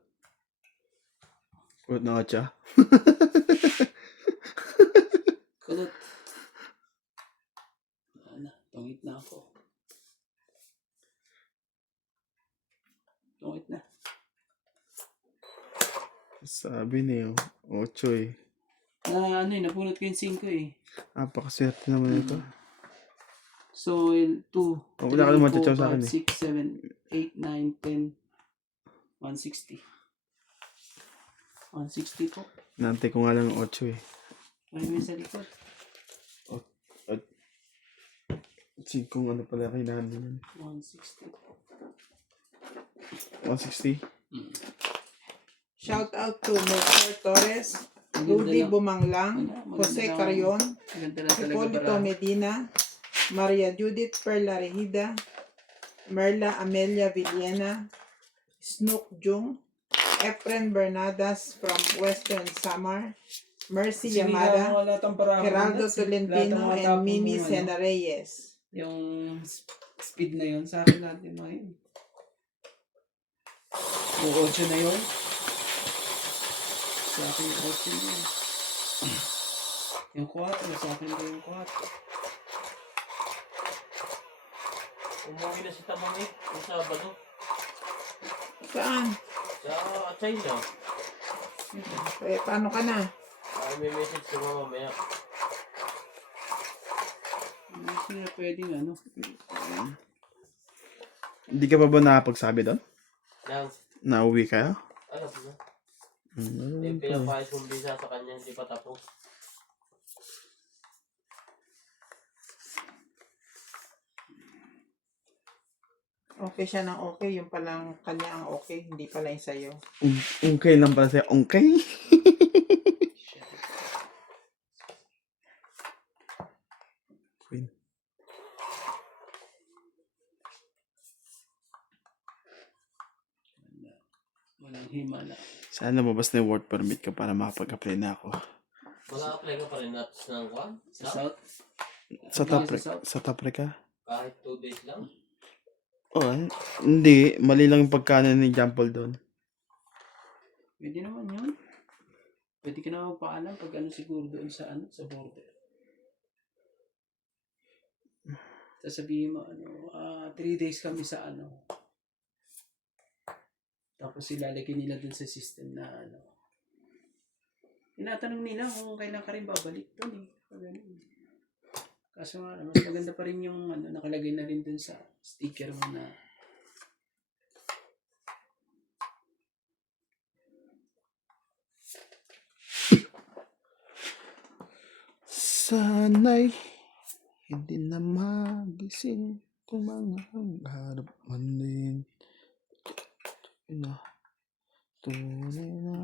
Kulot na otsa. Kulot. Ano, tungit na ako. Tungit na. Sabi niyo, 8 eh. Na ano eh, napulot ko yung 5 eh. Napakaswerte naman ito. So, 2, Oh, wala ka naman tsatsaw sa akin eh. 6, 7, 8, 9, 10, 160. 160 po. Nantay ko nga lang 8 eh. Ay, may sa likod. 5 ano pala kailangan din yan. 160. 160. Shout out to Melchor Torres, Rudy Bumanglang, Jose Carion, Ganda na talaga Hipolito para. Medina, Maria Judith Perla Regida, Merla Amelia Villena, Snook Jung, Efren Bernadas from Western Samar, Mercy Yamada, Geraldo Tolentino, and Mimi Sena Reyes. Yung speed na yun, sa akin lahat yung mga yun. Yung 8 na yun. Sa akin yung 8 yun. Yung 4, sa akin ba yung 4? Umuwi na si Tabang eh. Yung Sabado. Saan? Sa China. Eh, paano ka na? Ay, may message ko mamaya. Hindi na pwedeng ano. Hindi ka pa ba nakapagsabi doon? Nang, Nauwi kayo? alam mo na. Hmm. Yung pinapayos kong visa sa kanya, hindi pa tapos. Okay siya ng okay, yung palang kanya ang okay, hindi pala yung sa'yo. Ungkay lang pala sa'yo. Ungkay? Queen. Walang himala. Sana lumabas na yung work permit ko para makapag-apply na ako. Mag-a-apply ka pa rin natin ng kwan? Sa South? Sa South Africa? Kahit 2 days lang. Oh, hindi. Mali lang yung pagkano ni Jampol doon. Pwede naman yun. Pwede ka na magpaalam pag ano siguro doon sa ano, sa border. Sasabihin mo, 3 days kami sa ano. Tapos ilalagay nila dun sa system na ano. Tinatanong nila kung kailan ka rin babalik doon eh. Ganun. Kaso nga, mas maganda pa rin yung ano, nakalagay na rin dun sa sticker mo na Sana'y hindi na magising kung mga harap man din. Tunay na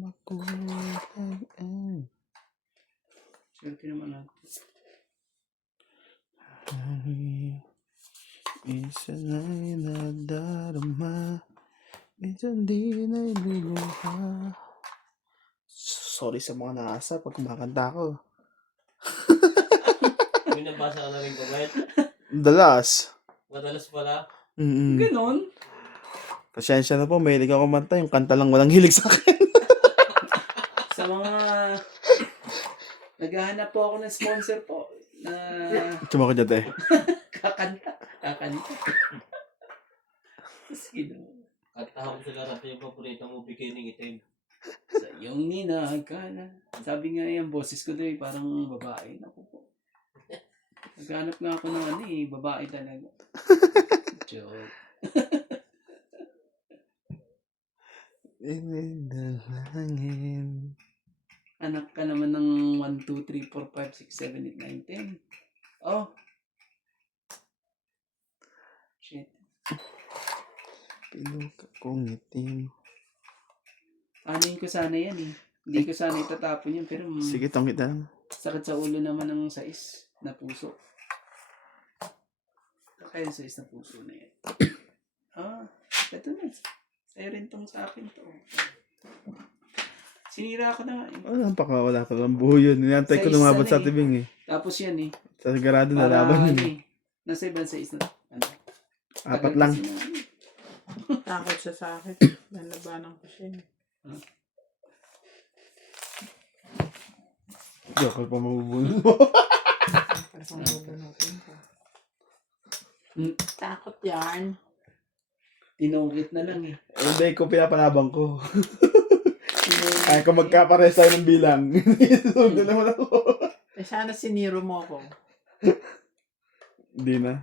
makutag-an. swerte naman natin. Minsan ay nadarama, minsan di na iluluha. Sorry sa mga nasa pag kumakanta ko. May nabasa ka na rin comment. Dalas. Madalas pala. Ganon. Pasensya na po, mahilig ako kumanta. Yung kanta lang walang hilig sa akin. Sa mga naghahanap po ako ng sponsor po na Tsuma ko dyan, te. kakanta. Sige naman. Katahan ko sila natin yung paborito mo, beginning itim. Sa iyong ninagana. Sabi nga yan, boses ko doon parang babae. Naku po. Naghanap nga ako ng ano eh, babae talaga. Joke. Inidalangin. Anak ka naman ng 1, 2, 3, 4, 5, 6, 7, 8, 9, 10. Oh. Shit. Pinuka kong itim. Anin ko sana yan eh. Hindi ko sana itatapon yan pero Sige, tongit na lang. sakit sa ulo naman ng sais na puso. Kaya sais na puso na yan. Ito na. Sa'yo rin tong sa akin to. Sinira ko na nga eh. Wala pa lang buho yun. Inantay ko Sa lumabot isa sa na eh. tibing eh. Tapos yan eh. Sa garado na Para laban yun ano eh. eh. Nasa ibang sais na. Ano? 4 Tagal lang. kasi na, ano. Takot siya sa akin. Lalabanan ko siya. Joker pa mabubunod mo. Parang bubunutin ko. Hmm. Takot yan. Tinungkit na lang eh. Hindi ko pinapanabang ko. Tinungkit Ay, kung magkapares tayo ng bilang. Sundo naman ako. Eh, sana siniro mo ako. Hindi na.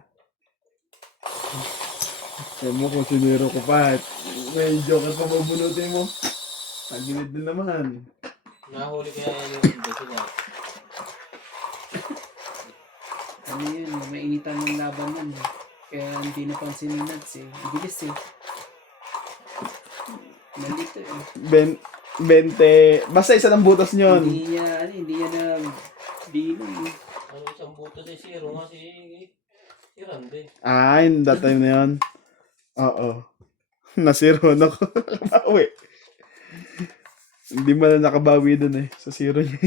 Kaya mo kung siniro ko pa. May joker pa mabunutin mo. Tagilid din naman. Nahuli kaya yan yung imbesi niya. Ano yun, mainitan ng laban yan eh. Kaya hindi napansin ni Nads eh. Ang bilis eh. Nandito eh. 20. Basta isa ng butas nyon. Hindi niya na bilang eh. Ano isang buto si Zero nga si Randy. Ah, yung that time na yun. Oo. Nasiro na ko. Nakabawi. Hindi mo na nakabawi dun eh. Sa zero niya.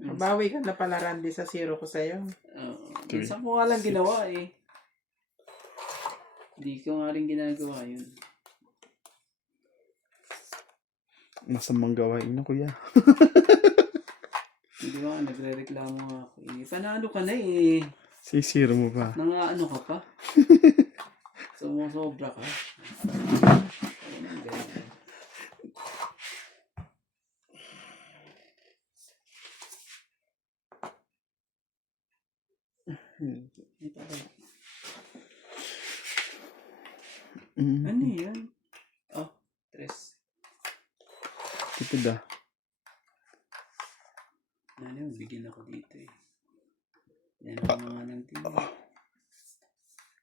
Mabawi ka na pala, Randy, sa zero ko sa'yo. Minsan ko nga lang ginawa eh. Hindi ko nga rin ginagawa yun. Masamang gawain nyo, kuya. Hindi ba, nagre-reklamo nga ako eh. Panalo ka na eh. Sisiro mo pa. Nangaano ka pa. Sumusobra ka. Ayun ang ganyan. Ito ba? Ano yan? Oh, tres. Ito da. Ano, bigyan ako dito eh. Yan ang mga ng tingin.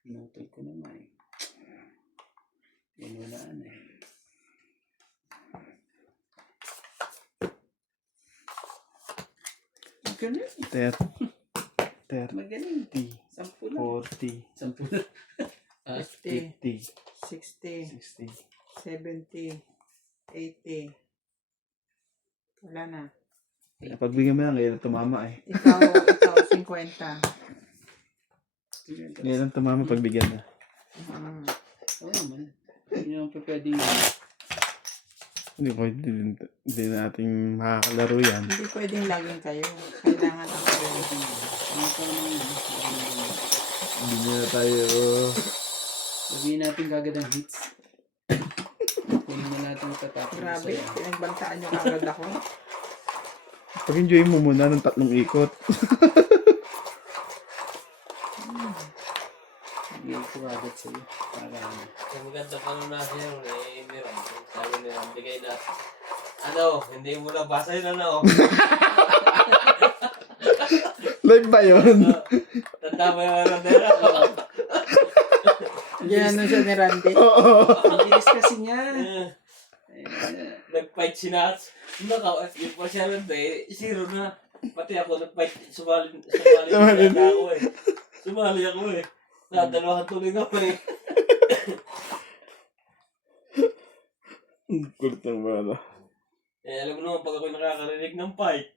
Pinutol ko naman eh. Yan wala na eh. Magaling. 30. Magaling. 10 lang. 40. 10 lang. 50, 50. 60, 60. 70, 80. Wala na. Pagbigyan mo lang, ngayon tumama eh. Ikaw 50. Ngayon tumama pagbigyan na. Oo naman. Hindi naman pa pwedeng Hindi natin makakalaro yan. Hindi pwedeng laging kayo. Kailangan ang kayo. Hindi na tayo... sabihin natin kagad ang hits. Kunin na natin ang tatapos. Grabe, pinagbantaan nyo kagad ako. Pag-enjoy mo muna ng 3 ikot. Bigay ko agad sa'yo. Para ano. Ang maganda pa nung nasa yun eh, meron. Sabi nila, bigay na. Ano, hindi mo na basa yun ano. Live ba yun? Tanda mo yung Randera. Yan siya ni Randy. Ang bilis kasi niya. Nag-fight si Nats. Yung pa siya rin eh, 0 na. Pati ako nag-fight, sumali na ako eh. Sumali ako eh. Dalawahan tuloy nga pa eh. Kulit ng bala. Eh, alam mo naman, pag ako'y nakakarinig ng fight.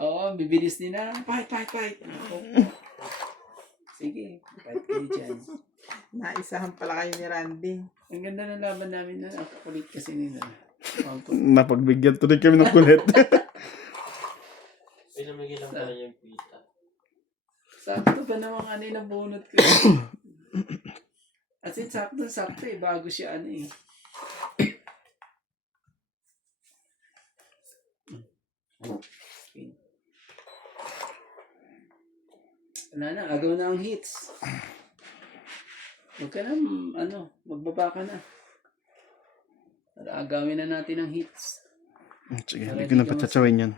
Oo, bibilis din na. Fight. Sige, fight kayo dyan. Naisahan pala kayo ni Randy. Ang ganda ng laban namin na. Ang kulit kasi nila. Napagbigyan tuloy kami ng kulit. Pinamigay lang pala yung pita. Sakto ba namang ano yung nabunot ko? As in, sakto eh. Bago siya ano eh. Okay. Wala na, agaw na ang hits. Huwag ka na, magbaba ka na. Para agawin na natin ang hits. Sige, hindi ko na patsatsawin yan.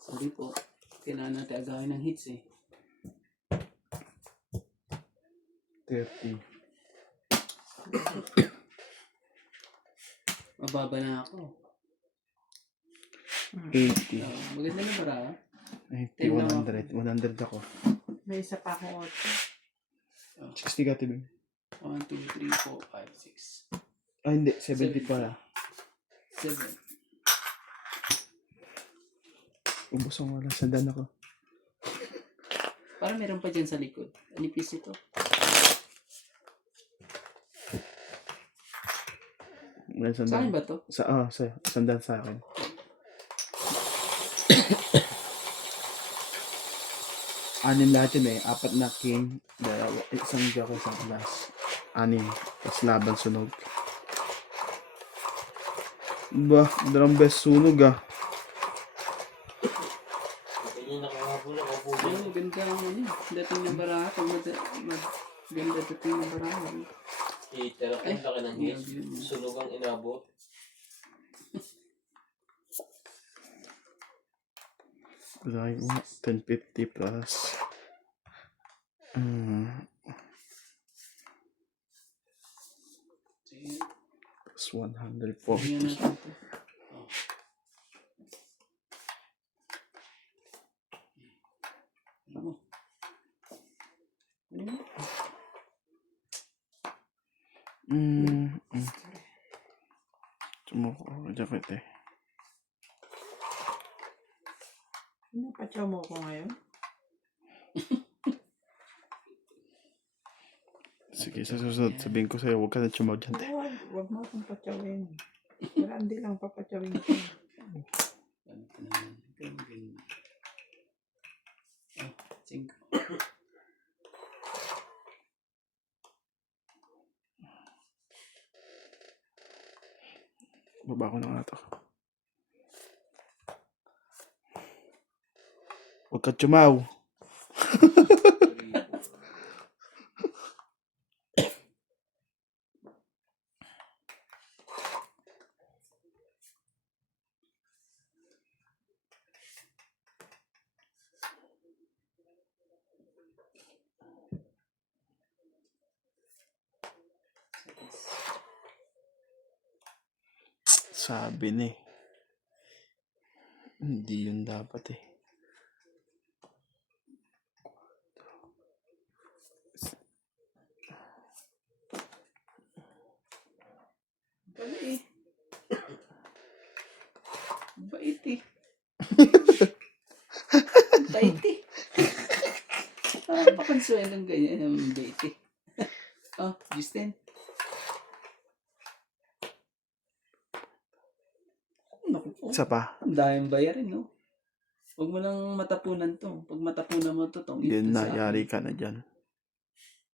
Sorry po, kailangan natin agawin ng hits eh. 30. Mababa na ako. 80. Maganda na para. 80, 100. 100 ako. May isa pa akong 8. 60 ka, Tibing. 1, 2, 3, 4, 5, 6, Ah, hindi. 70 pala. 7. Ubus ang wala. Sandan ako. Parang meron pa dyan sa likod. Anipis ito. May Sa akin sandan. ba to? Sandan sa akin. Anim lahat yun eh. 4 na king. Isang joker, isang class. 6. Tapos laban sunog. Ba, dalawang best sunog ah. Hindi nakakabula ko po. Oo, ganda ang ano. Dating ng baraha. Pag ganda dating ng baraha. Tira ko laki ng hits. Sunog ang inabot. Like 1050 plus. Sige. Plus 140. Tingnan natin to. Oh. Ano mo? Ano mo? Sumuko ako jacket eh. Napatsaw mo ko ngayon? Sige, sa susunod, sabihin ko sa'yo, huwag ka na chumaw dyan, te. Huwag mo akong patsawin. Marandi lang papatsawin ko. Ano ka naman? Ganyan. Oh, 5. Baba ko na nga to. Huwag ka chumaw. Sabi ni. Hindi yun dapat eh. Bali eh. Bait eh. Bait eh. Pakonsuelong ganyan ang bait eh. Oh, Justin. Naku po. Isa pa. Ang daming bayarin, no? Huwag mo nang matapunan to. Pag matapunan mo to, tong Yun ito na, sa akin. yari ka na dyan.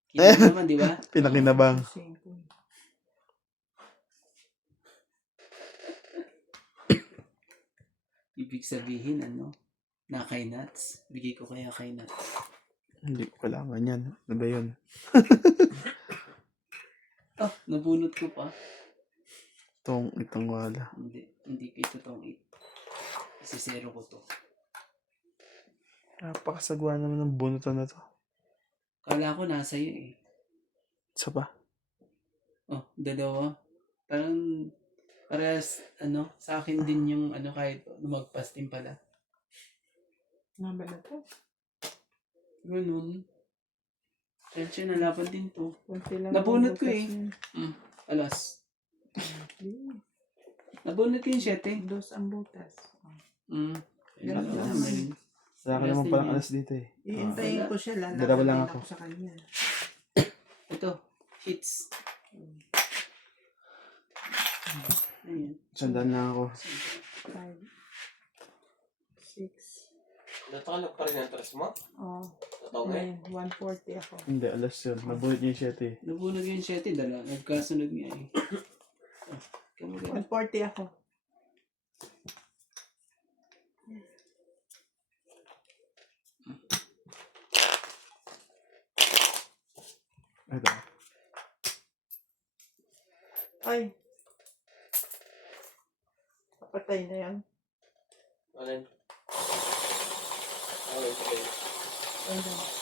Kita mo naman, di ba? Pinakinabang. Ibig sabihin, ano? Na kay Nuts. Bigay ko kaya kay Nuts. Hindi ko kailangan yan. Ano ba yun? Oh, nabunot ko pa. Itong wala. Hindi ko ito tong 8. Isisero ko to. Napakasagwa naman ng bunutan na to. Kala ko nasa iyo eh. Isa pa. Oh, 2. Parang, parehas, ano, sa akin din yung, ano, kahit lumagpas din pala. Nga ba na to? Ganun. Sensya, nalaban din to. Kunti lang Nabunot ang ko butas eh. niya. Alas. Okay. Nabunot ko yung 7. Dos ang butas. Ganun Ganun lang. naman. Wala ka Alas naman din palang yun. alas dito eh. Iintayin wala. ko siya. Dalawa Lalaban lang din ako. ako sa kanya. Ito. Hits. Ayan. Sandaan lang ako. 5, 6, Natakalog pa rin ang tres mo? oh, Totoo nga eh. 9, 140 ako. Hindi, alas yun. Nabunot niya yung 7 eh. Nabunot yung 7. Nagkasunod nga eh. Kamu 140 ako. Ito. Ay. Papatay na yan. Alin? Alin, sige. Ayun.